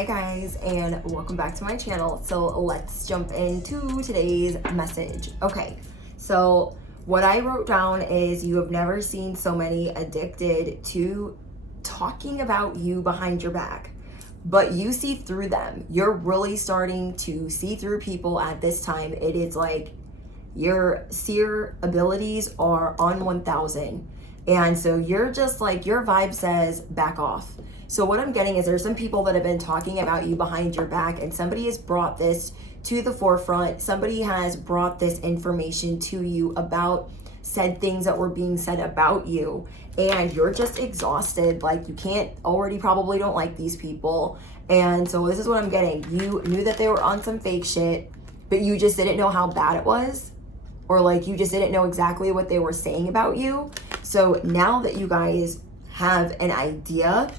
Hi guys, and welcome back to my channel. So let's jump into today's message. Okay, so what I wrote down is you have never seen so many addicted to talking about you behind your back, but you see through them. You're really starting to see through people at this time. It is like your seer abilities are on 1000. And so you're just like, your vibe says back off. So what I'm getting is there's some people that have been talking about you behind your back, and somebody has brought this to the forefront. Somebody has brought this information to you about said things that were being said about you, and you're just exhausted. Like, you can't already probably don't like these people. And so this is what I'm getting. You knew that they were on some fake shit, but you just didn't know how bad it was, or like you just didn't know exactly what they were saying about you. So now that you guys have an idea,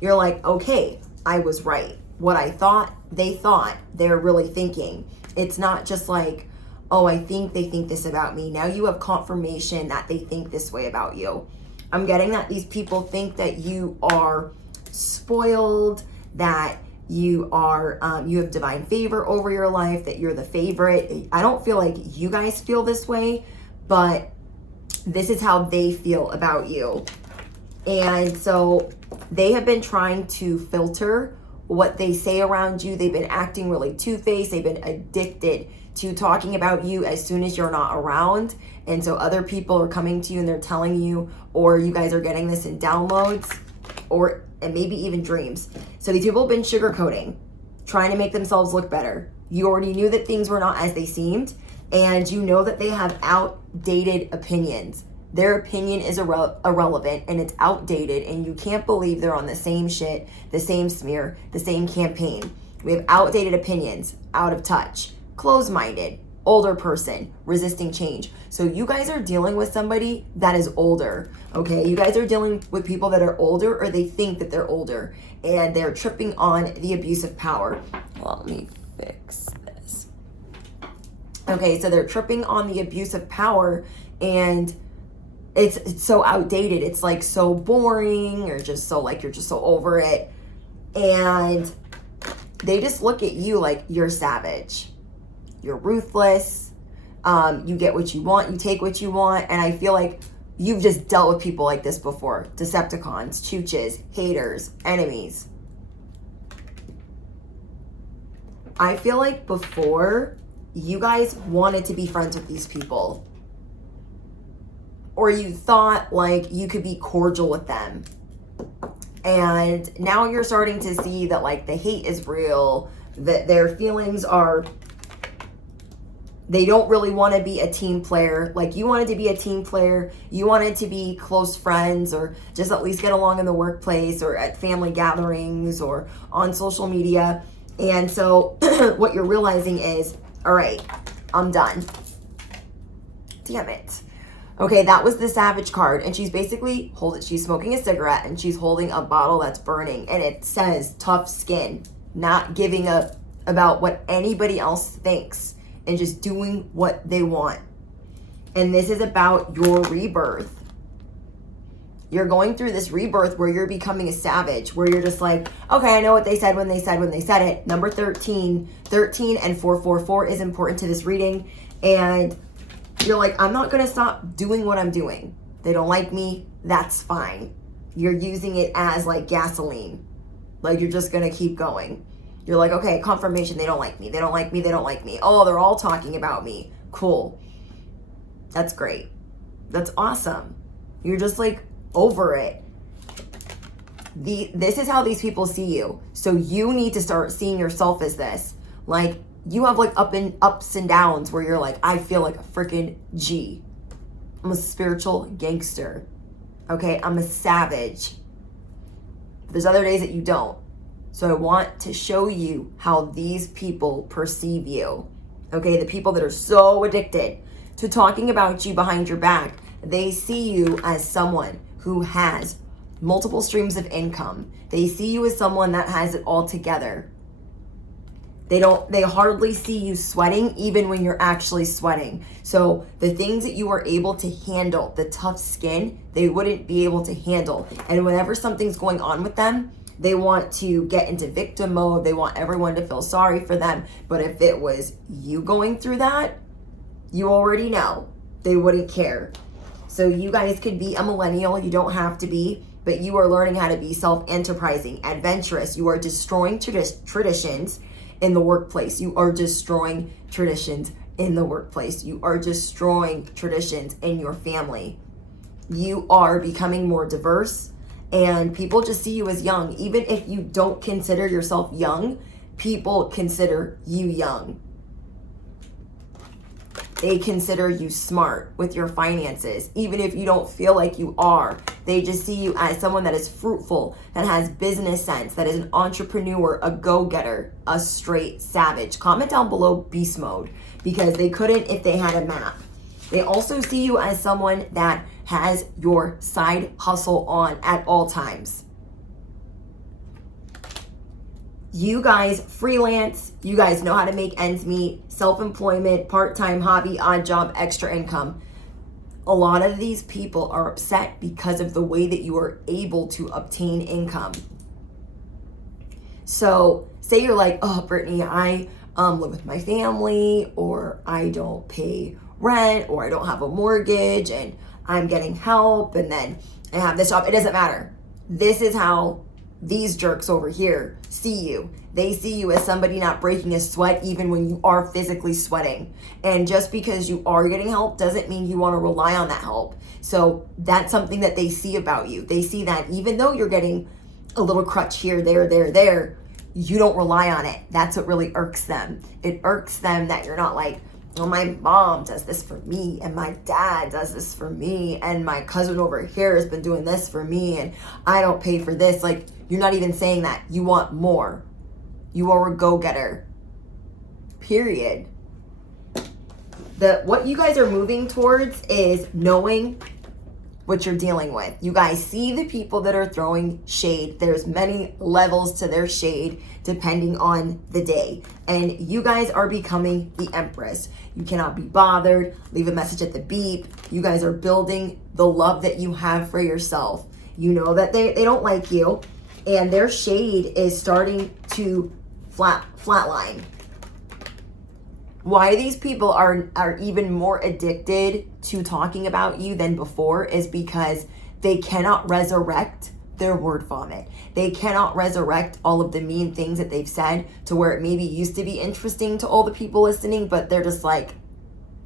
you're like, okay, I was right. What I thought, they're really thinking. It's not just like, oh, I think they think this about me. Now you have confirmation that they think this way about you. I'm getting that these people think that you are spoiled, that you are, you have divine favor over your life, that you're the favorite. I don't feel like you guys feel this way, but this is how they feel about you. And so they have been trying to filter what they say around you. They've been acting really two-faced. They've been addicted to talking about you as soon as you're not around. And so other people are coming to you and they're telling you, or you guys are getting this in downloads, and maybe even dreams. So these people have been sugarcoating, trying to make themselves look better. You already knew that things were not as they seemed, and you know that they have outdated opinions. Their opinion is irrelevant and it's outdated, and you can't believe they're on the same shit, the same smear, the same campaign. We have outdated opinions, out of touch, closed-minded, older person, resisting change. So you guys are dealing with somebody that is older, okay? You guys are dealing with people that are older, or they think that they're older, and they're tripping on the abuse of power. Well, let me fix this. Okay, so they're tripping on the abuse of power, and it's so outdated. It's like so boring, or just so like you're just so over it. And they just look at you like you're savage. You're ruthless. You get what you want. You take what you want. And I feel like you've just dealt with people like this before. Decepticons, chooches, haters, enemies. I feel like before, you guys wanted to be friends with these people, or you thought like you could be cordial with them. And now you're starting to see that like the hate is real, that their feelings are, they don't really want to be a team player. Like, you wanted to be a team player. You wanted to be close friends, or just at least get along in the workplace, or at family gatherings, or on social media. And so what you're realizing is, all right, I'm done. Damn it. Okay, that was the Savage card, and she's basically she's smoking a cigarette, and she's holding a bottle that's burning, and it says tough skin, not giving up about what anybody else thinks, and just doing what they want. And this is about your rebirth. You're going through this rebirth where you're becoming a savage, where you're just like, okay, I know what they said when they said it. Number 13 and 444 is important to this reading, and you're like, I'm not going to stop doing what I'm doing. They don't like me. That's fine. You're using it as like gasoline. Like, you're just going to keep going. You're like, okay, confirmation. They don't like me. They don't like me. They don't like me. Oh, they're all talking about me. Cool. That's great. That's awesome. You're just like over it. This is how these people see you. So you need to start seeing yourself as this. Like, you have like ups and downs where you're like, I feel like a freaking G. I'm a spiritual gangster. Okay, I'm a savage. There's other days that you don't. So I want to show you how these people perceive you. Okay, the people that are so addicted to talking about you behind your back, they see you as someone who has multiple streams of income. They see you as someone that has it all together. They hardly see you sweating, even when you're actually sweating. So the things that you are able to handle, the tough skin, they wouldn't be able to handle. And whenever something's going on with them, They want to get into victim mode. They want everyone to feel sorry for them. But if it was you going through that, you already know they wouldn't care. So you guys could be a millennial. You don't have to be, but you are learning how to be self-enterprising, adventurous. You are destroying traditions in the workplace. You are destroying traditions in the workplace. You are destroying traditions in your family. You are becoming more diverse, and people just see you as young. Even if you don't consider yourself young, people consider you young. They consider you smart with your finances, even if you don't feel like you are. They just see you as someone that is fruitful, that has business sense, that is an entrepreneur, a go-getter, a straight savage. Comment down below beast mode, because they couldn't if they had a map. They also see you as someone that has your side hustle on at all times. You guys freelance, you guys know how to make ends meet, self-employment, part-time, hobby, odd job, extra income. A lot of these people are upset because of the way that you are able to obtain income. So say you're like, oh, Brittany, I live with my family, or I don't pay rent, or I don't have a mortgage, and I'm getting help, and then I have this job. It doesn't matter. This is how these jerks over here see you. They see you as somebody not breaking a sweat even when you are physically sweating. And just because you are getting help doesn't mean you want to rely on that help. So that's something that they see about you. They see that even though you're getting a little crutch here, there, you don't rely on it. That's what really irks them. It irks them that you're not like, well, my mom does this for me, and my dad does this for me, and my cousin over here has been doing this for me, and I don't pay for this. Like, you're not even saying that. You want more. You are a go-getter. Period. What you guys are moving towards is knowing what you're dealing with. You guys see the people that are throwing shade. There's many levels to their shade depending on the day. And you guys are becoming the Empress. You cannot be bothered. Leave a message at the beep. You guys are building the love that you have for yourself. You know that they don't like you, and their shade is starting to flatline. Why these people are even more addicted to talking about you than before is because they cannot resurrect their word vomit. They cannot resurrect all of the mean things that they've said to where it maybe used to be interesting to all the people listening, but they're just like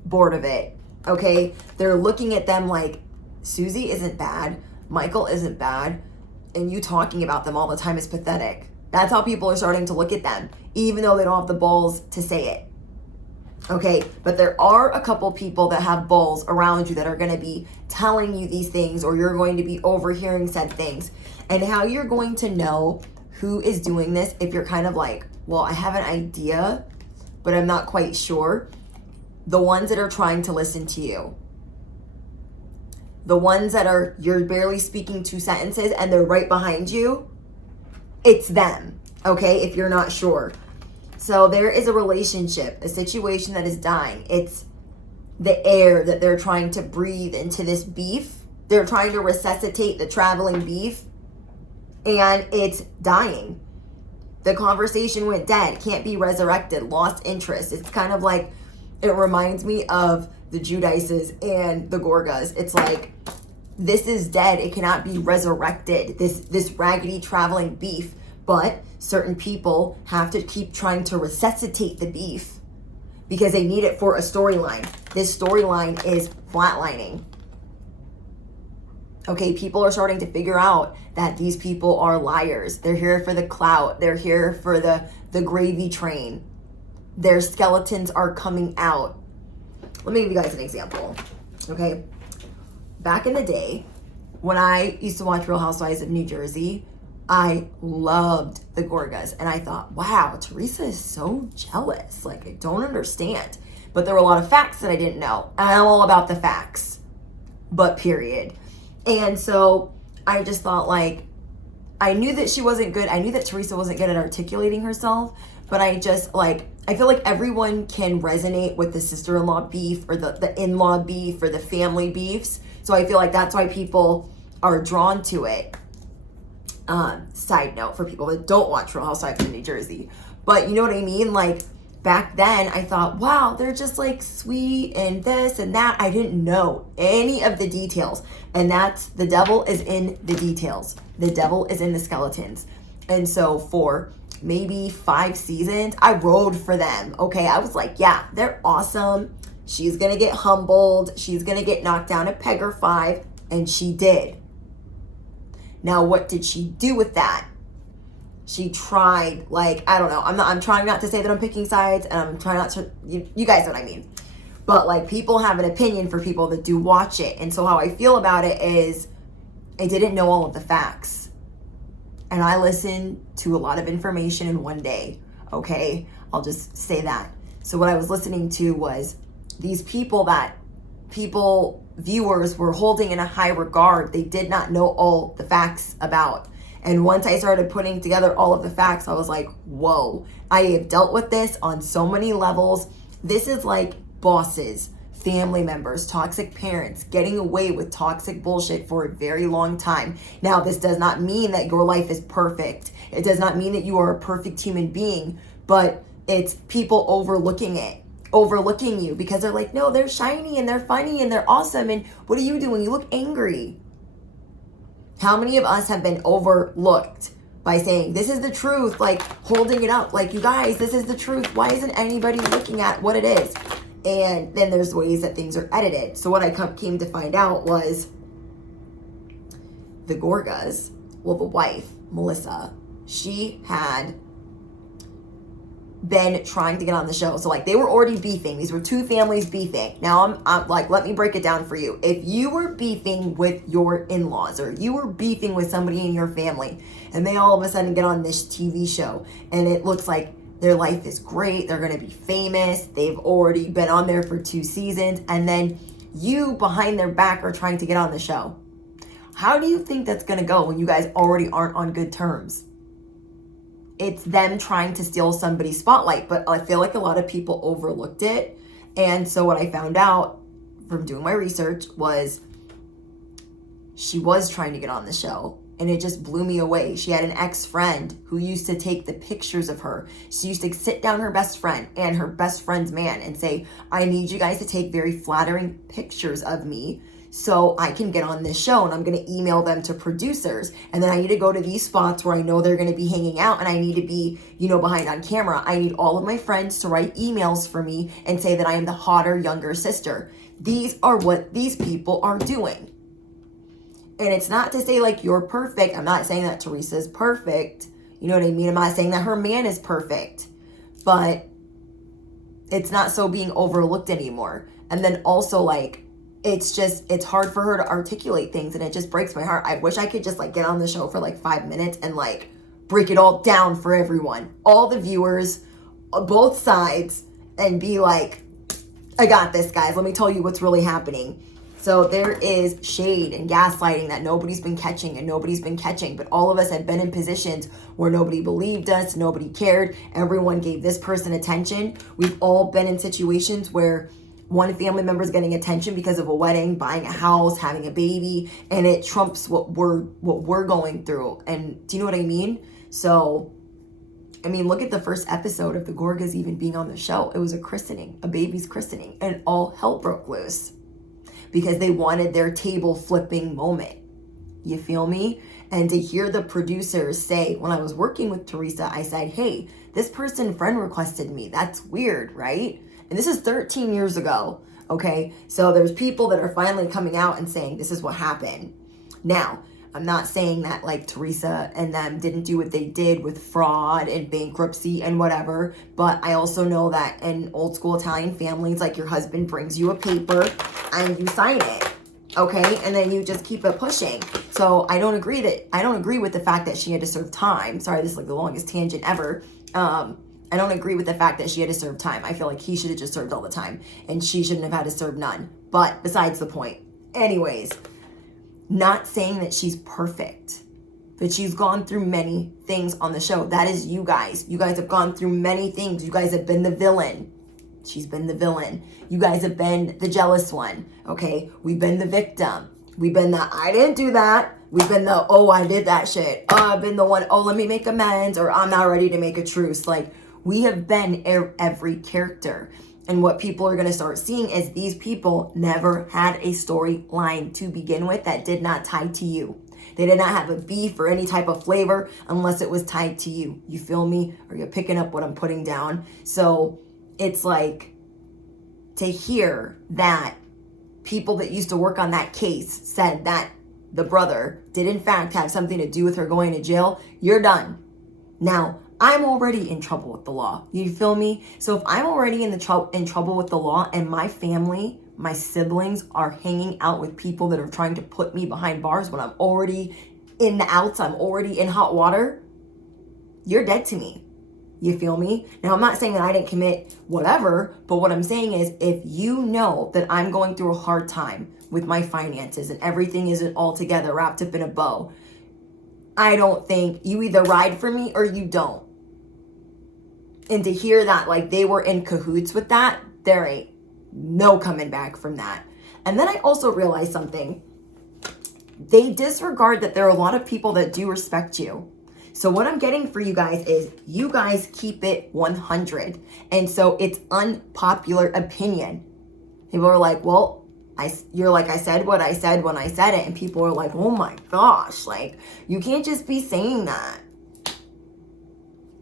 bored of it. Okay? They're looking at them like, Susie isn't bad, Michael isn't bad, and you talking about them all the time is pathetic. That's how people are starting to look at them, even though they don't have the balls to say it. Okay, but there are a couple people that have balls around you that are going to be telling you these things, or you're going to be overhearing said things. And how you're going to know who is doing this, if you're kind of like, well, I have an idea, but I'm not quite sure. The ones that are trying to listen to you. The ones that are, you're barely speaking 2 sentences and they're right behind you. It's them, okay, if you're not sure. So there is a relationship, a situation that is dying. It's the air that they're trying to breathe into this beef. They're trying to resuscitate the traveling beef, and it's dying. The conversation went dead, can't be resurrected, lost interest. It's kind of like, it reminds me of the Judices and the Gorgas. It's like, this is dead. It cannot be resurrected, this raggedy traveling beef. But certain people have to keep trying to resuscitate the beef because they need it for a storyline. This storyline is flatlining. Okay, people are starting to figure out that these people are liars. They're here for the clout. They're here for the gravy train. Their skeletons are coming out. Let me give you guys an example. Okay, back in the day, when I used to watch Real Housewives of New Jersey, I loved the Gorgas, and I thought, wow, Teresa is so jealous. Like, I don't understand. But there were a lot of facts that I didn't know. And I'm all about the facts, but period. And so I just thought, like, I knew that she wasn't good. I knew that Teresa wasn't good at articulating herself, but I just, like, I feel like everyone can resonate with the sister-in-law beef or the in-law beef or the family beefs. So I feel like that's why people are drawn to it. Side note for people that don't watch Real Housewives of New Jersey. But you know what I mean? Like, back then I thought, wow, they're just like sweet and this and that. I didn't know any of the details. And that's, the devil is in the details. The devil is in the skeletons. And so for maybe 5 seasons, I rode for them. Okay, I was like, yeah, they're awesome. She's gonna get humbled. She's gonna get knocked down at Pegger 5. And she did. Now, what did she do with that? She tried, like, I don't know. I'm trying not to say that I'm picking sides, and I'm trying not to, you guys know what I mean. But like, people have an opinion for people that do watch it. And so how I feel about it is, I didn't know all of the facts. And I listened to a lot of information in one day. Okay, I'll just say that. So what I was listening to was these people that viewers were holding in a high regard. They did not know all the facts about. And once I started putting together all of the facts, I was like, whoa, I have dealt with this on so many levels. This is like bosses, family members, toxic parents, getting away with toxic bullshit for a very long time. Now, this does not mean that your life is perfect. It does not mean that you are a perfect human being, but it's people overlooking you because they're like, no, they're shiny and they're funny and they're awesome. And what are you doing? You look angry. How many of us have been overlooked by saying, this is the truth, like holding it up, like, you guys, this is the truth. Why isn't anybody looking at what it is? And then there's ways that things are edited. So what I came to find out was the Gorgas, well, the wife, Melissa, she had been trying to get on the show. So like, they were already beefing. These were 2 families beefing. Now I'm like, let me break it down for you. If you were beefing with your in-laws, or you were beefing with somebody in your family, and they all of a sudden get on this TV show and it looks like their life is great, they're going to be famous, they've already been on there for 2 seasons, and then you behind their back are trying to get on the show. How do you think that's going to go when you guys already aren't on good terms? It's them trying to steal somebody's spotlight, but I feel like a lot of people overlooked it. And so what I found out from doing my research was she was trying to get on the show, and it just blew me away. She had an ex-friend who used to take the pictures of her. She used to sit down her best friend and her best friend's man and say, I need you guys to take very flattering pictures of me so I can get on this show, and I'm going to email them to producers. And then I need to go to these spots where I know they're going to be hanging out, and I need to be, behind on camera. I need all of my friends to write emails for me and say that I am the hotter younger sister. These are what these people are doing. And it's not to say like you're perfect. I'm not saying that Teresa's perfect. You know what I mean? I'm not saying that her man is perfect. But it's not so being overlooked anymore. And then also like, it's hard for her to articulate things, and it just breaks my heart. I wish I could just like get on the show for like 5 minutes and like break it all down for everyone, all the viewers, both sides, and be like, I got this, guys. Let me tell you what's really happening. So there is shade and gaslighting that nobody's been catching, but all of us have been in positions where nobody believed us, nobody cared, everyone gave this person attention. We've all been in situations where one family member is getting attention because of a wedding, buying a house, having a baby, and it trumps what we're going through. And do you know what I mean? So, I mean, look at the first episode of the Gorgas even being on the show. It was a christening, a baby's christening, and all hell broke loose because they wanted their table flipping moment. You feel me? And to hear the producers say, when I was working with Teresa, I said, hey, this person friend requested me. That's weird, right? And this is 13 years ago, okay? So there's people that are finally coming out and saying this is what happened. Now, I'm not saying that like Teresa and them didn't do what they did with fraud and bankruptcy and whatever, but I also know that in old school Italian families, like your husband brings you a paper and you sign it, okay? And then you just keep it pushing. So I don't agree with the fact that she had to serve time. Sorry, this is like the longest tangent ever. I don't agree with the fact that she had to serve time. I feel like he should have just served all the time and she shouldn't have had to serve none. But besides the point. Anyways, not saying that she's perfect, but she's gone through many things on the show. That is you guys. You guys have gone through many things. You guys have been the villain. She's been the villain. You guys have been the jealous one, okay? We've been the victim. We've been the, I didn't do that. We've been the, oh, I did that shit. Oh, I've been the one, oh, let me make amends, or I'm not ready to make a truce. Like, we have been every character. And what people are going to start seeing is these people never had a storyline to begin with that did not tie to you. They did not have a beef or any type of flavor unless it was tied to you. You feel me? Or you're picking up what I'm putting down. So it's like, to hear that people that used to work on that case said that the brother did in fact have something to do with her going to jail, you're done. Now, I'm already in trouble with the law. You feel me? So if I'm already in trouble with the law, and my family, my siblings are hanging out with people that are trying to put me behind bars when I'm already in the outs, I'm already in hot water, you're dead to me. You feel me? Now, I'm not saying that I didn't commit whatever, but what I'm saying is, if you know that I'm going through a hard time with my finances and everything isn't all together wrapped up in a bow, I don't think you either ride for me or you don't. And to hear that, like, they were in cahoots with that, there ain't no coming back from that. And then I also realized something. They disregard that there are a lot of people that do respect you. So what I'm getting for you guys is, you guys keep it 100. And so it's unpopular opinion. People are like, well, you're like, I said what I said when I said it. And people are like, oh my gosh, like, you can't just be saying that.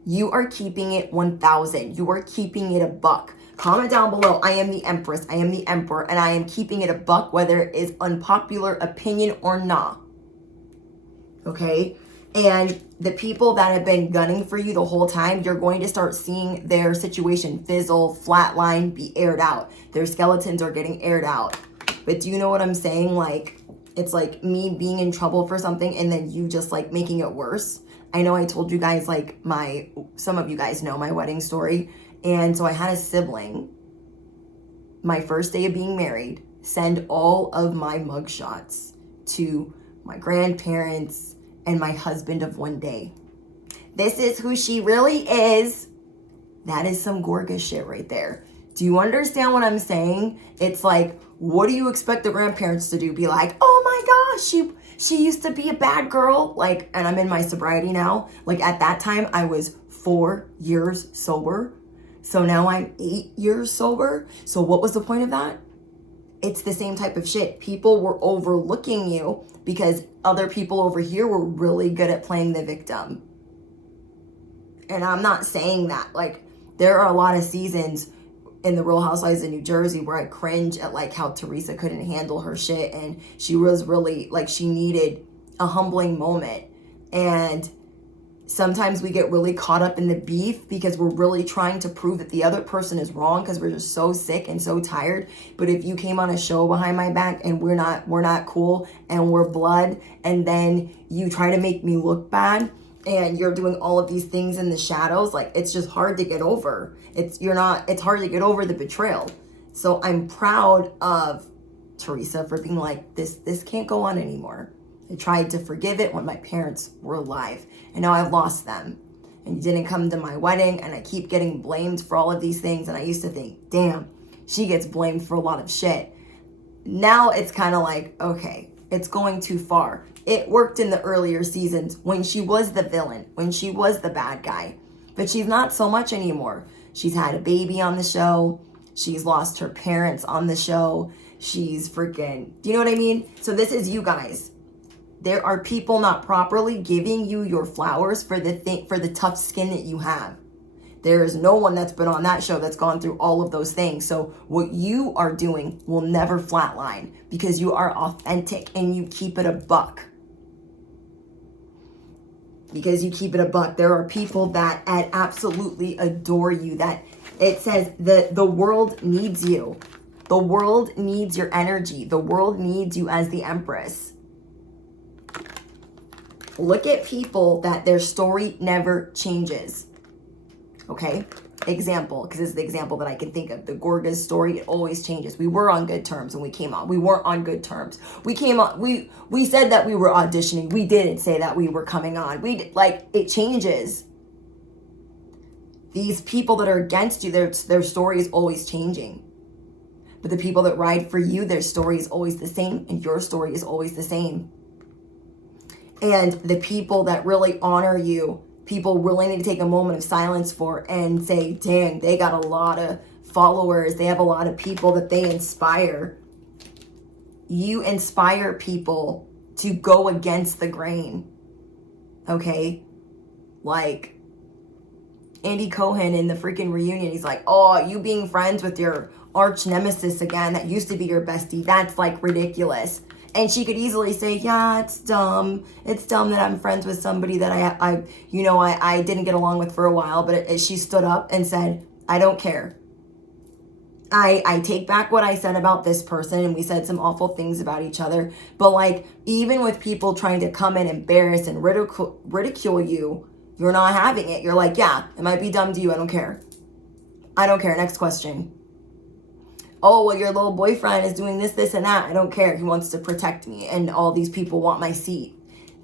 You are keeping it 1,000. You are keeping it a buck. Comment down below, I am the Empress, I am the Emperor, and I am keeping it a buck, whether it is unpopular opinion or not. Okay? And the people that have been gunning for you the whole time, you're going to start seeing their situation fizzle, flatline, be aired out. Their skeletons are getting aired out. But do you know what I'm saying? Like, it's like me being in trouble for something and then you just like making it worse. I know I told you guys, like, some of you guys know my wedding story. And so I had a sibling, my first day of being married, send all of my mugshots to my grandparents and my husband of one day. This is who she really is. That is some Gorga shit right there. Do you understand what I'm saying? It's like, what do you expect the grandparents to do? Be like, oh my gosh, she used to be a bad girl. Like, and I'm in my sobriety now. Like, at that time, I was 4 years sober. So now I'm 8 years sober. So what was the point of that? It's the same type of shit. People were overlooking you because other people over here were really good at playing the victim. And I'm not saying that. Like, there are a lot of seasons in the Real Housewives of New Jersey where I cringe at like how Teresa couldn't handle her shit, and she was really like, she needed a humbling moment. And sometimes we get really caught up in the beef because we're really trying to prove that the other person is wrong because we're just so sick and so tired. But if you came on a show behind my back and we're not cool and we're blood, and then you try to make me look bad and you're doing all of these things in the shadows, like, it's just hard to get over. It's hard to get over the betrayal. So I'm proud of Teresa for being like, this can't go on anymore. I tried to forgive it when my parents were alive, and now I've lost them. And you didn't come to my wedding, and I keep getting blamed for all of these things. And I used to think, damn, she gets blamed for a lot of shit. Now it's kind of like, okay, it's going too far. It worked in the earlier seasons when she was the villain, when she was the bad guy. But she's not so much anymore. She's had a baby on the show. She's lost her parents on the show. She's freaking, do you know what I mean? So this is you guys. There are people not properly giving you your flowers for the tough skin that you have. There is no one that's been on that show that's gone through all of those things. So what you are doing will never flatline because you are authentic and you keep it a buck. Because you keep it a buck. There are people that absolutely adore you. That it says that the world needs you. The world needs your energy. The world needs you as the Empress. Look at people that their story never changes. Okay? Example, because it's the example that I can think of. The Gorga's story, it always changes. We were on good terms when we came on. We weren't on good terms. We came on, we said that we were auditioning. We didn't say that we were coming on. It changes. These people that are against you, their story is always changing. But the people that ride for you, their story is always the same, and your story is always the same. And the people that really honor you, people really need to take a moment of silence for and say, dang, they got a lot of followers. They have a lot of people that they inspire. You inspire people to go against the grain. Okay? Like Andy Cohen in the freaking reunion, he's like, oh, you being friends with your arch nemesis again that used to be your bestie, that's like ridiculous. And she could easily say, yeah, it's dumb. It's dumb that I'm friends with somebody that I didn't get along with for a while. But she stood up and said, I don't care. I take back what I said about this person, and we said some awful things about each other. But like, even with people trying to come and embarrass and ridicule you, you're not having it. You're like, yeah, it might be dumb to you. I don't care. I don't care. Next question. Oh, well, your little boyfriend is doing this, this, and that. I don't care. He wants to protect me, and all these people want my seat.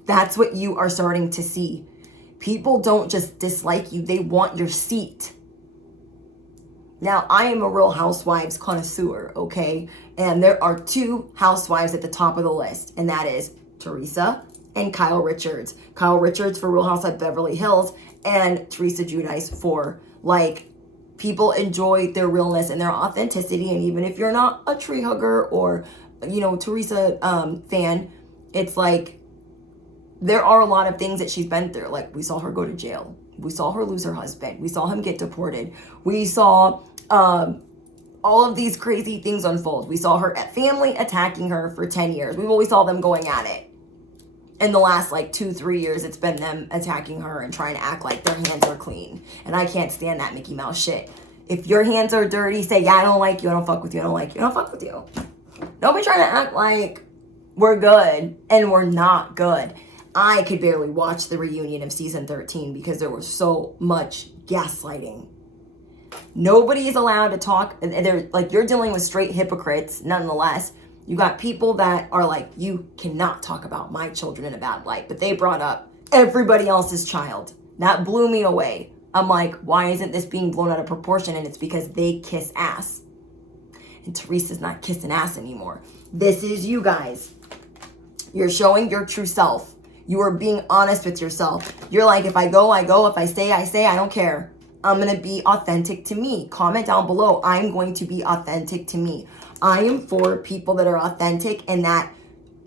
That's what you are starting to see. People don't just dislike you. They want your seat. Now, I am a Real Housewives connoisseur, okay? And there are 2 housewives at the top of the list, and that is Teresa and Kyle Richards. Kyle Richards for Real Housewives of Beverly Hills, and Teresa Giudice for, like, people enjoy their realness and their authenticity. And even if you're not a tree hugger or, Teresa fan, it's like there are a lot of things that she's been through. Like, we saw her go to jail. We saw her lose her husband. We saw him get deported. We saw all of these crazy things unfold. We saw her family attacking her for 10 years. We always saw them going at it. In the last 2-3 years, it's been them attacking her and trying to act like their hands are clean. And I can't stand that Mickey Mouse shit. If your hands are dirty, say, yeah, I don't like you. I don't fuck with you. I don't like you. I don't fuck with you. Don't be trying to act like we're good and we're not good. I could barely watch the reunion of season 13 because there was so much gaslighting. Nobody is allowed to talk. They're like, you're dealing with straight hypocrites, nonetheless. You got people that are like, you cannot talk about my children in a bad light. But they brought up everybody else's child. That blew me away. I'm like, why isn't this being blown out of proportion? And it's because they kiss ass. And Teresa's not kissing ass anymore. This is you guys. You're showing your true self. You are being honest with yourself. You're like, if I go, I go. If I say, I say. I don't care. I'm going to be authentic to me. Comment down below. I'm going to be authentic to me. I am for people that are authentic and that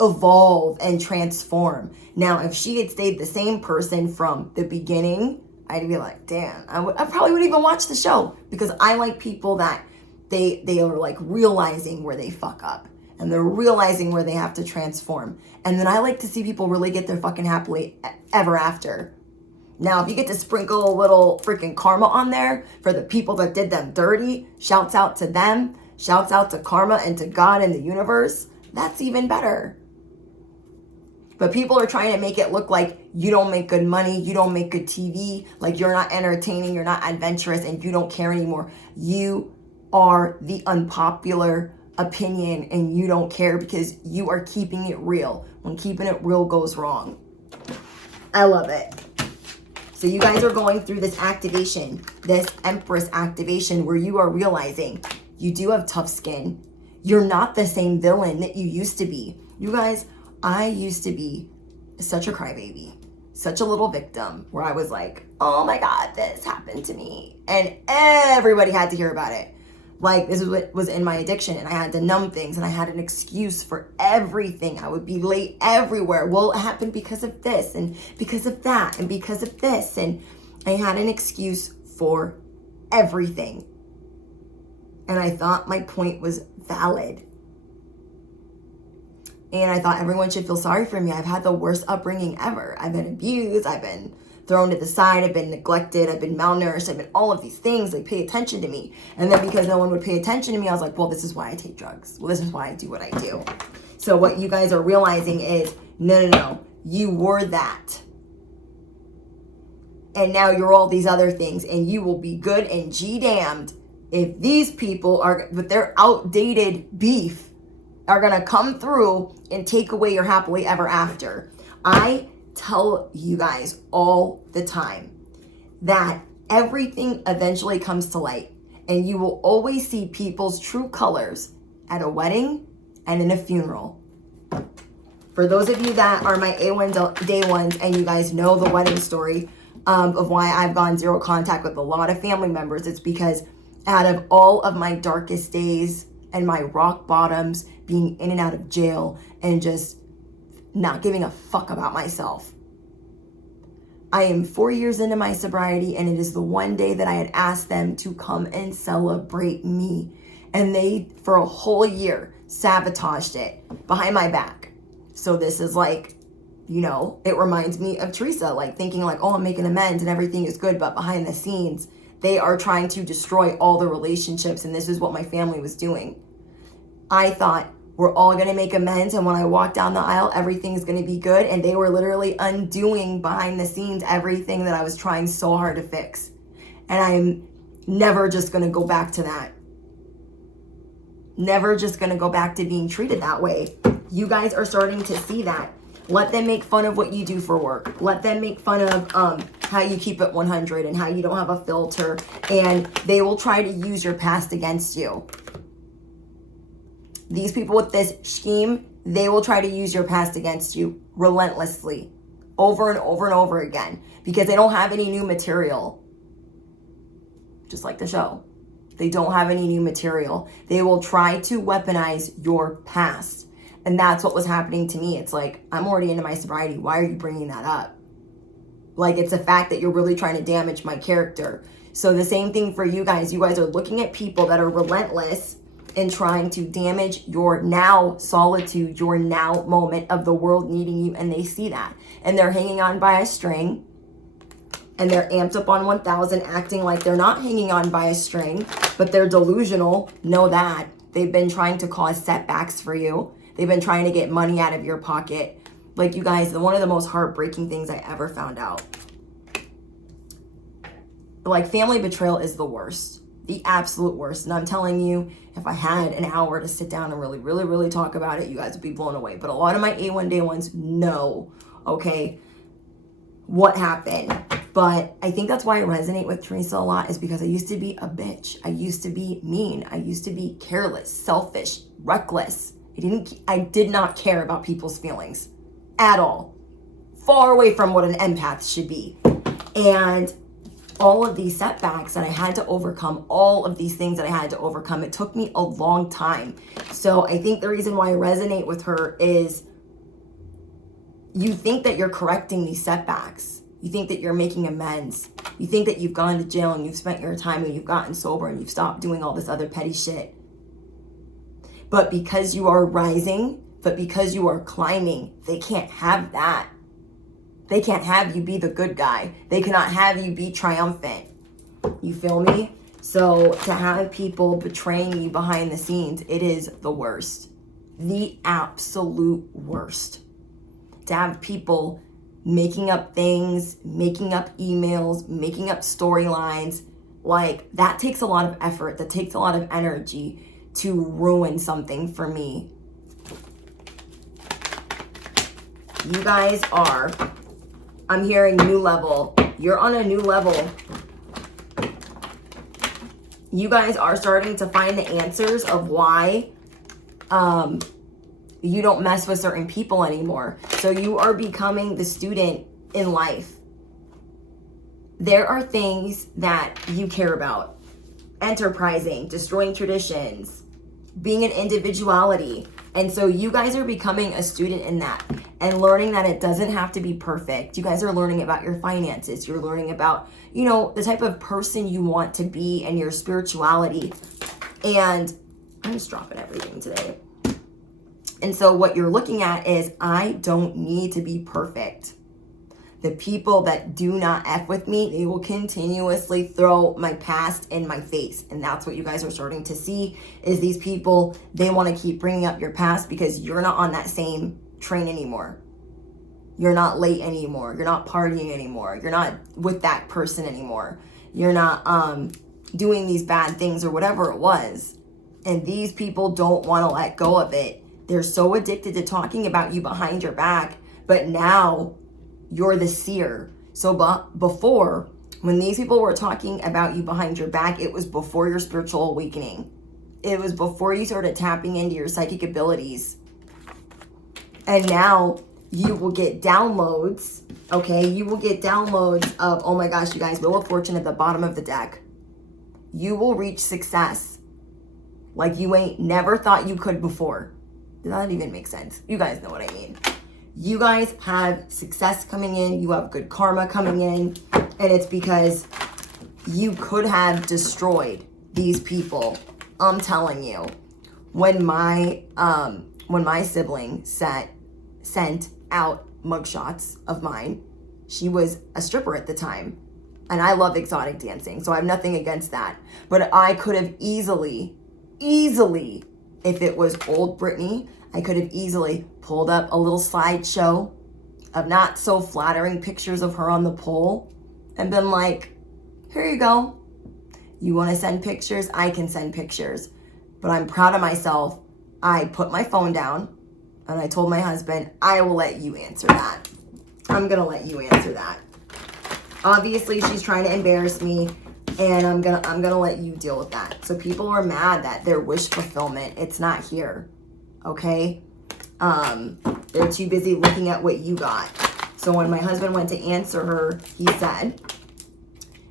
evolve and transform. Now, if she had stayed the same person from the beginning, I'd be like, damn, I probably wouldn't even watch the show, because I like people that they are like realizing where they fuck up and they're realizing where they have to transform. And then I like to see people really get their fucking happily ever after. Now, if you get to sprinkle a little freaking karma on there for the people that did them dirty, shouts out to them. Shouts out to karma and to God and the universe. That's even better. But people are trying to make it look like you don't make good money, you don't make good TV, like you're not entertaining, you're not adventurous, and you don't care anymore. You are the unpopular opinion, and you don't care because you are keeping it real. When keeping it real goes wrong. I love it. So you guys are going through this activation, this Empress activation, where you are realizing you do have tough skin. You're not the same villain that you used to be. You guys, I used to be such a crybaby, such a little victim, where I was like, oh my God, this happened to me. And everybody had to hear about it. Like, this is what was in my addiction, and I had to numb things, and I had an excuse for everything. I would be late everywhere. Well, it happened because of this, and because of that, and because of this. And I had an excuse for everything. And I thought my point was valid. And I thought everyone should feel sorry for me. I've had the worst upbringing ever. I've been abused. I've been thrown to the side. I've been neglected. I've been malnourished. I've been all of these things. Like, pay attention to me. And then because no one would pay attention to me, I was like, well, this is why I take drugs. Well, this is why I do what I do. So what you guys are realizing is, no. You were that. And now you're all these other things. And you will be good and G-damned if these people are, with their outdated beef, are going to come through and take away your happily ever after. I tell you guys all the time that everything eventually comes to light, and you will always see people's true colors at a wedding and in a funeral. For those of you that are my A1 day ones and you guys know the wedding story of why I've gone zero contact with a lot of family members, it's because out of all of my darkest days and my rock bottoms, being in and out of jail and just not giving a fuck about myself, I am 4 years into my sobriety, and it is the one day that I had asked them to come and celebrate me. And they, for a whole year, sabotaged it behind my back. So this is like, you know, it reminds me of Teresa, like thinking like, oh, I'm making amends and everything is good. But behind the scenes, they are trying to destroy all the relationships. And this is what my family was doing. I thought, we're all going to make amends, and when I walk down the aisle, everything's going to be good. And they were literally undoing behind the scenes everything that I was trying so hard to fix. And I am never just going to go back to that. Never just going to go back to being treated that way. You guys are starting to see that. Let them make fun of what you do for work. Let them make fun of how you keep it 100 and how you don't have a filter. And they will try to use your past against you. These people with this scheme, they will try to use your past against you relentlessly, over and over and over again, because they don't have any new material. Just like the show. They don't have any new material. They will try to weaponize your past. And that's what was happening to me. It's like, I'm already into my sobriety. Why are you bringing that up? Like, it's a fact that you're really trying to damage my character. So the same thing for you guys. You guys are looking at people that are relentless and trying to damage your now solitude, your now moment of the world needing you. And they see that. And they're hanging on by a string. And they're amped up on 1,000, acting like they're not hanging on by a string. But they're delusional. Know that. They've been trying to cause setbacks for you. They've been trying to get money out of your pocket. Like, you guys, one of the most heartbreaking things I ever found out. Like, family betrayal is the worst. The absolute worst. And I'm telling you, if I had an hour to sit down and really talk about it, you guys would be blown away. But a lot of my A1 day ones know, okay, what happened. But I think that's why I resonate with Teresa a lot, is because I used to be a bitch. I used to be mean. I used to be careless, selfish, reckless. I did not care about people's feelings at all. Far away from what an empath should be. And all of these setbacks that I had to overcome, all of these things that I had to overcome, it took me a long time. So I think the reason why I resonate with her is you think that you're correcting these setbacks. You think that you're making amends. You think that you've gone to jail and you've spent your time and you've gotten sober and you've stopped doing all this other petty shit. But because you are rising, but because you are climbing, they can't have that. They can't have you be the good guy. They cannot have you be triumphant. You feel me? So to have people betraying you behind the scenes, it is the worst. The absolute worst. To have people making up things, making up emails, making up storylines, like, that takes a lot of effort. That takes a lot of energy to ruin something for me. You guys are, I'm hearing new level. You're on a new level. You guys are starting to find the answers of why you don't mess with certain people anymore. So you are becoming the student in life. There are things that you care about. Enterprising, destroying traditions, being an individuality. And so you guys are becoming a student in that and learning that it doesn't have to be perfect. You guys are learning about your finances. You're learning about, you know, the type of person you want to be and your spirituality. And I'm just dropping everything today. And so what you're looking at is, I don't need to be perfect. The people that do not F with me, they will continuously throw my past in my face. And that's what you guys are starting to see, is these people, they want to keep bringing up your past because you're not on that same train anymore. You're not late anymore. You're not partying anymore. You're not with that person anymore. You're not doing these bad things or whatever it was. And these people don't want to let go of it. They're so addicted to talking about you behind your back. But now you're the seer. So before, when these people were talking about you behind your back, it was before your spiritual awakening. It was before you started tapping into your psychic abilities. And now you will get downloads, okay? You will get downloads of, oh my gosh, you guys, Wheel of Fortune at the bottom of the deck. You will reach success like you ain't never thought you could before. Does that even make sense? You guys know what I mean. You guys have success coming in. You have good karma coming in. And it's because you could have destroyed these people. I'm telling you. When my sibling sent out mugshots of mine, she was a stripper at the time. And I love exotic dancing, so I have nothing against that. But I could have easily, if it was old Britney, I could have easily pulled up a little slideshow of not so flattering pictures of her on the pole and been like, here you go. You want to send pictures? I can send pictures. But I'm proud of myself. I put my phone down and I told my husband, I will let you answer that. I'm going to let you answer that. Obviously, she's trying to embarrass me, and I'm gonna let you deal with that. So people are mad that their wish fulfillment, it's not here, okay? They're too busy looking at what you got. So when my husband went to answer her, he said,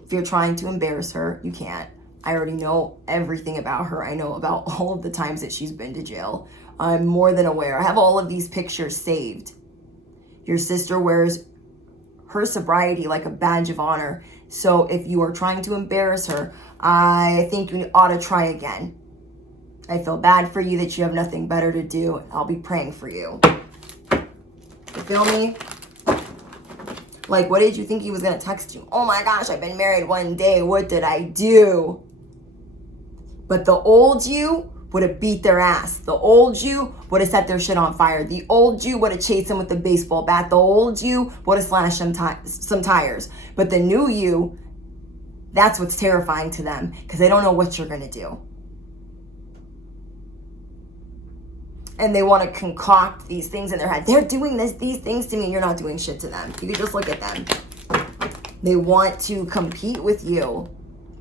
if you're trying to embarrass her, you can't. I already know everything about her. I know about all of the times that she's been to jail. I'm more than aware. I have all of these pictures saved. Your sister wears her sobriety like a badge of honor. So if you are trying to embarrass her, I think you ought to try again. I feel bad for you that you have nothing better to do. I'll be praying for you. You feel me? Like, what did you think he was going to text you? Oh my gosh, I've been married 1 day. What did I do? But the old you would have beat their ass. The old you would have set their shit on fire. The old you would have chased them with a baseball bat. The old you would have slashed some tires. But the new you, that's what's terrifying to them because they don't know what you're going to do. And they want to concoct these things in their head. They're doing these things to me. You're not doing shit to them. You can just look at them. They want to compete with you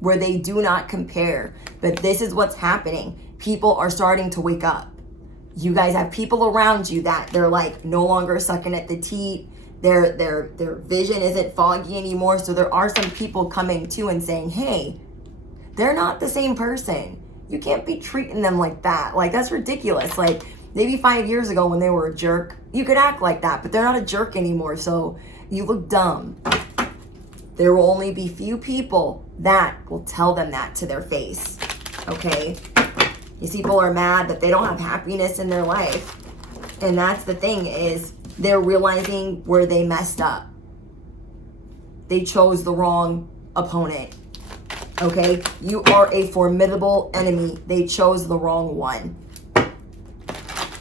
where they do not compare. But this is what's happening. People are starting to wake up. You guys have people around you that they're like no longer sucking at the teat. Their vision isn't foggy anymore. So there are some people coming to and saying, hey, they're not the same person. You can't be treating them like that. Like, that's ridiculous. Like, maybe 5 years ago when they were a jerk, you could act like that, but they're not a jerk anymore. So you look dumb. There will only be few people that will tell them that to their face. Okay? These people are mad that they don't have happiness in their life. And that's the thing, is they're realizing where they messed up. They chose the wrong opponent. Okay? You are a formidable enemy. They chose the wrong one.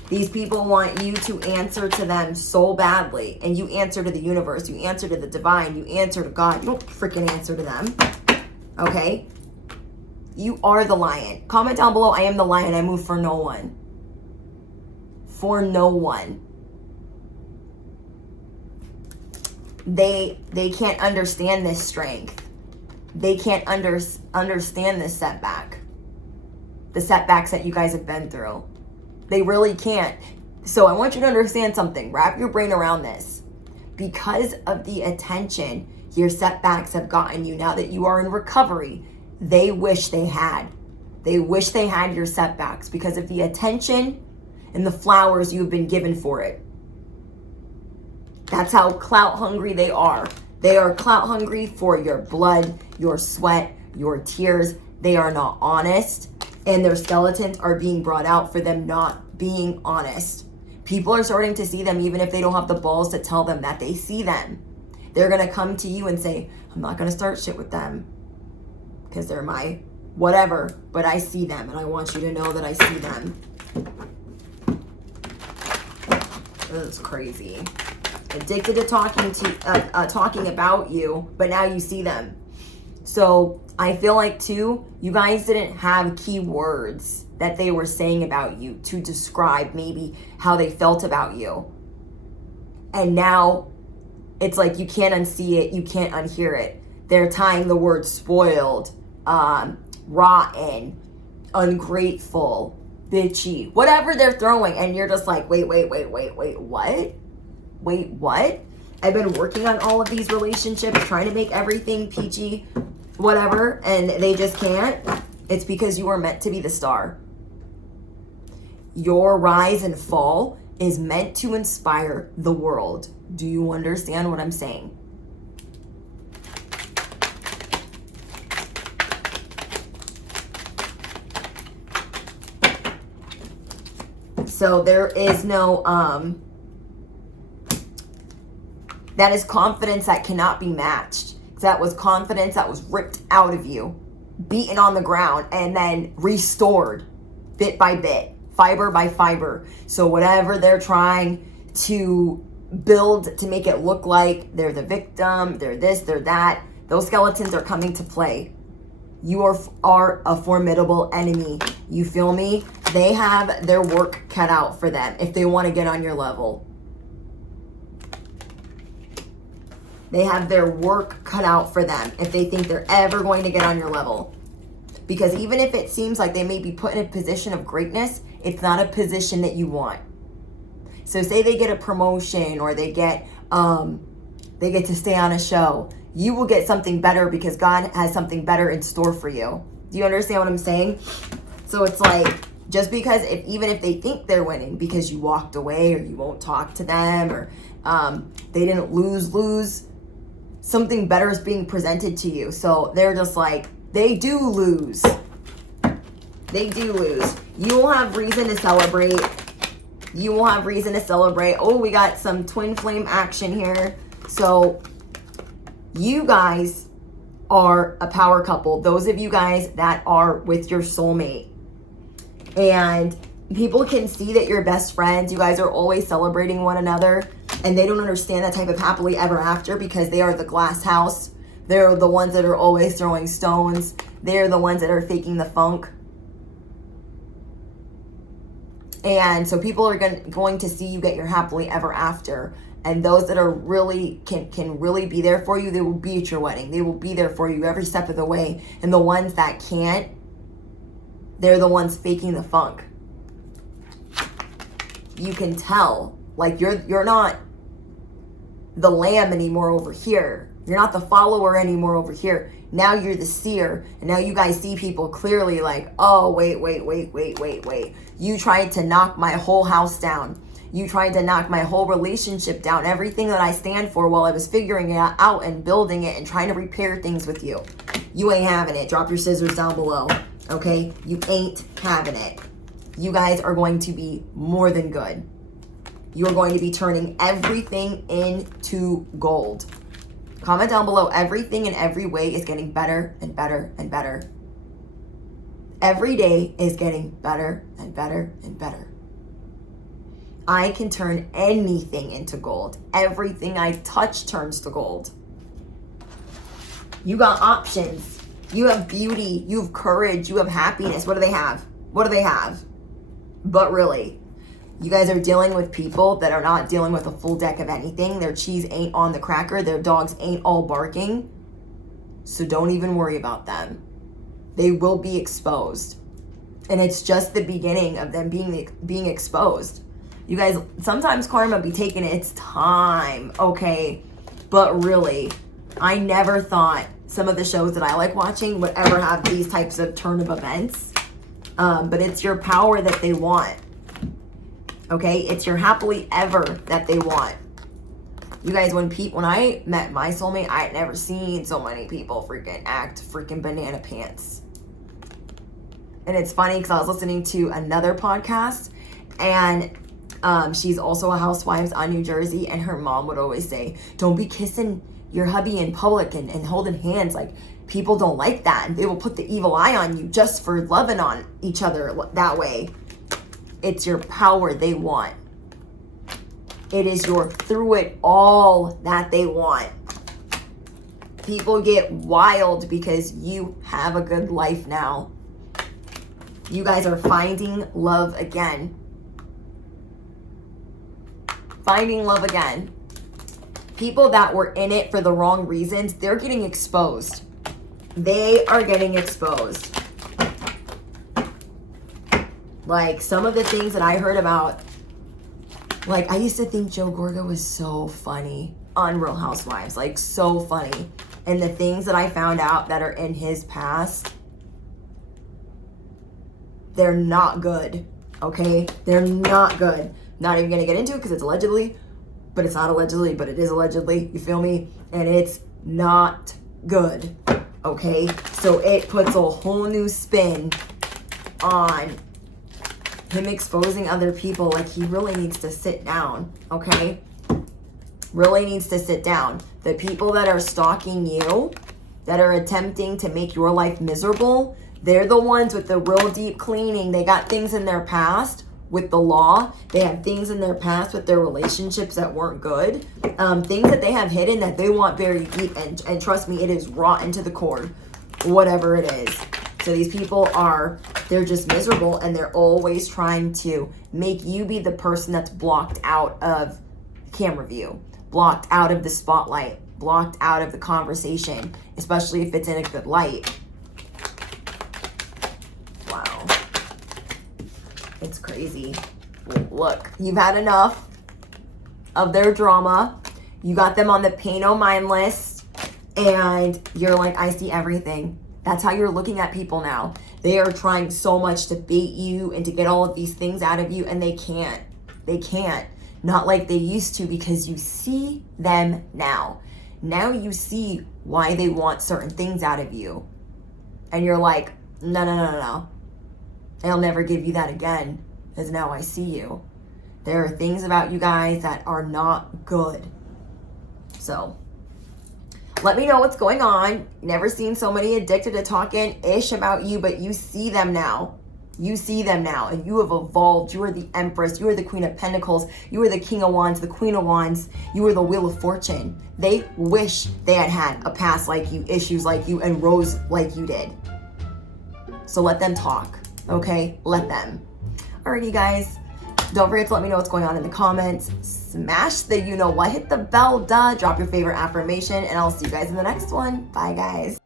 These people want you to answer to them so badly. And you answer to the universe. You answer to the divine. You answer to God. You don't freaking answer to them. Okay? You are the lion. Comment down below, I am the lion. I move for no one. For no one. They can't understand this strength. They can't understand this setback. The setbacks that you guys have been through. They really can't. So I want you to understand something. Wrap your brain around this. Because of the attention your setbacks have gotten you now that you are in recovery, they wish they had. They wish they had your setbacks because of the attention and the flowers you've been given for it. That's how clout hungry they are. They are clout hungry for your blood, your sweat, your tears. They are not honest, and their skeletons are being brought out for them not being honest. People are starting to see them even if they don't have the balls to tell them that they see them. They're going to come to you and say, I'm not going to start shit with them because they're my whatever, but I see them and I want you to know that I see them. This is crazy. Addicted to talking about you, but now you see them. So I feel like too, you guys didn't have key words that they were saying about you to describe maybe how they felt about you. And now it's like you can't unsee it, you can't unhear it. They're tying the word spoiled, rotten, ungrateful, bitchy, whatever they're throwing. And you're just like, wait, what? Wait, what? I've been working on all of these relationships, trying to make everything peachy, whatever, and they just can't. It's because you are meant to be the star. Your rise and fall is meant to inspire the world. Do you understand what I'm saying? So there is no, that is confidence that cannot be matched. That was confidence that was ripped out of you, beaten on the ground, and then restored bit by bit, fiber by fiber. So whatever they're trying to build to make it look like they're the victim, they're this, they're that, those skeletons are coming to play. You are a formidable enemy. You feel me? They have their work cut out for them if they want to get on your level. They have their work cut out for them if they think they're ever going to get on your level. Because even if it seems like they may be put in a position of greatness, it's not a position that you want. So say they get a promotion or they get to stay on a show. You will get something better because God has something better in store for you. Do you understand what I'm saying? So it's like, just because even if they think they're winning because you walked away or you won't talk to them or they didn't lose, something better is being presented to you. So they're just like, they do lose. They do lose. You will have reason to celebrate. You will have reason to celebrate. Oh, we got some twin flame action here. So you guys are a power couple. Those of you guys that are with your soulmate. And people can see that you're best friends. You guys are always celebrating one another. And they don't understand that type of happily ever after because they are the glass house. They're the ones that are always throwing stones. They're the ones that are faking the funk. And so people are going to see you get your happily ever after. And those that are really, can really be there for you, they will be at your wedding. They will be there for you every step of the way. And the ones that can't, they're the ones faking the funk. You can tell, like you're not the lamb anymore over here. You're not the follower anymore over here. Now you're the seer. And now you guys see people clearly like, oh, wait. You tried to knock my whole house down. You tried to knock my whole relationship down. Everything that I stand for while I was figuring it out and building it and trying to repair things with you. You ain't having it. Drop your scissors down below. Okay? You ain't having it. You guys are going to be more than good. You're going to be turning everything into gold. Comment down below. Everything in every way is getting better and better and better. Every day is getting better and better and better. I can turn anything into gold. Everything I touch turns to gold. You got options. You have beauty. You have courage. You have happiness. What do they have? What do they have? But really, you guys are dealing with people that are not dealing with a full deck of anything. Their cheese ain't on the cracker. Their dogs ain't all barking. So don't even worry about them. They will be exposed. And it's just the beginning of them being exposed. You guys, sometimes karma be taking its time, okay? But really, I never thought some of the shows that I like watching would ever have these types of turn of events. But it's your power that they want. Okay? It's your happily ever that they want. You guys, when I met my soulmate, I had never seen so many people act banana pants. And it's funny because I was listening to another podcast and she's also a housewife on New Jersey, and her mom would always say, don't be kissing your hubby in public and holding hands. Like, people don't like that. And they will put the evil eye on you just for loving on each other that way. It's your power they want. It is your through it all that they want. People get wild because you have a good life now. You guys are finding love again. Finding love again. People that were in it for the wrong reasons, they're getting exposed. They are getting exposed. Like, some of the things that I heard about, like, I used to think Joe Gorga was so funny on Real Housewives, like, so funny. And the things that I found out that are in his past, they're not good, okay? They're not good. Not even gonna get into it because it's allegedly, but it's not allegedly, but it is allegedly, you feel me? And it's not good, okay? So it puts a whole new spin on him exposing other people. Like, he really needs to sit down, okay? Really needs to sit down. The people that are stalking you, that are attempting to make your life miserable, they're the ones with the real deep cleaning. They got things in their past with the law. They have things in their past with their relationships that weren't good. Things that they have hidden that they want buried deep. And trust me, it is rotten to the core, whatever it is. So these people they're just miserable, and they're always trying to make you be the person that's blocked out of camera view, blocked out of the spotlight, blocked out of the conversation, especially if it's in a good light. Wow. It's crazy. Look, you've had enough of their drama. You got them on the pay no mind list, and you're like, I see everything. That's how you're looking at people now. They are trying so much to bait you and to get all of these things out of you, and they can't. They can't. Not like they used to, because you see them now. Now you see why they want certain things out of you. And you're like, no. I'll never give you that again, because now I see you. There are things about you guys that are not good. So let me know what's going on. Never seen so many addicted to talking ish about you, but you see them now. You see them now, and you have evolved. You are the Empress. You are the Queen of Pentacles. You are the King of Wands, the Queen of Wands. You are the Wheel of Fortune. They wish they had had a past like you, issues like you, and rose like you did. So let them talk, okay? Let them. Alrighty, guys. Don't forget to let me know what's going on in the comments. Smash the you-know-what. Hit the bell, drop your favorite affirmation, and I'll see you guys in the next one. Bye, guys.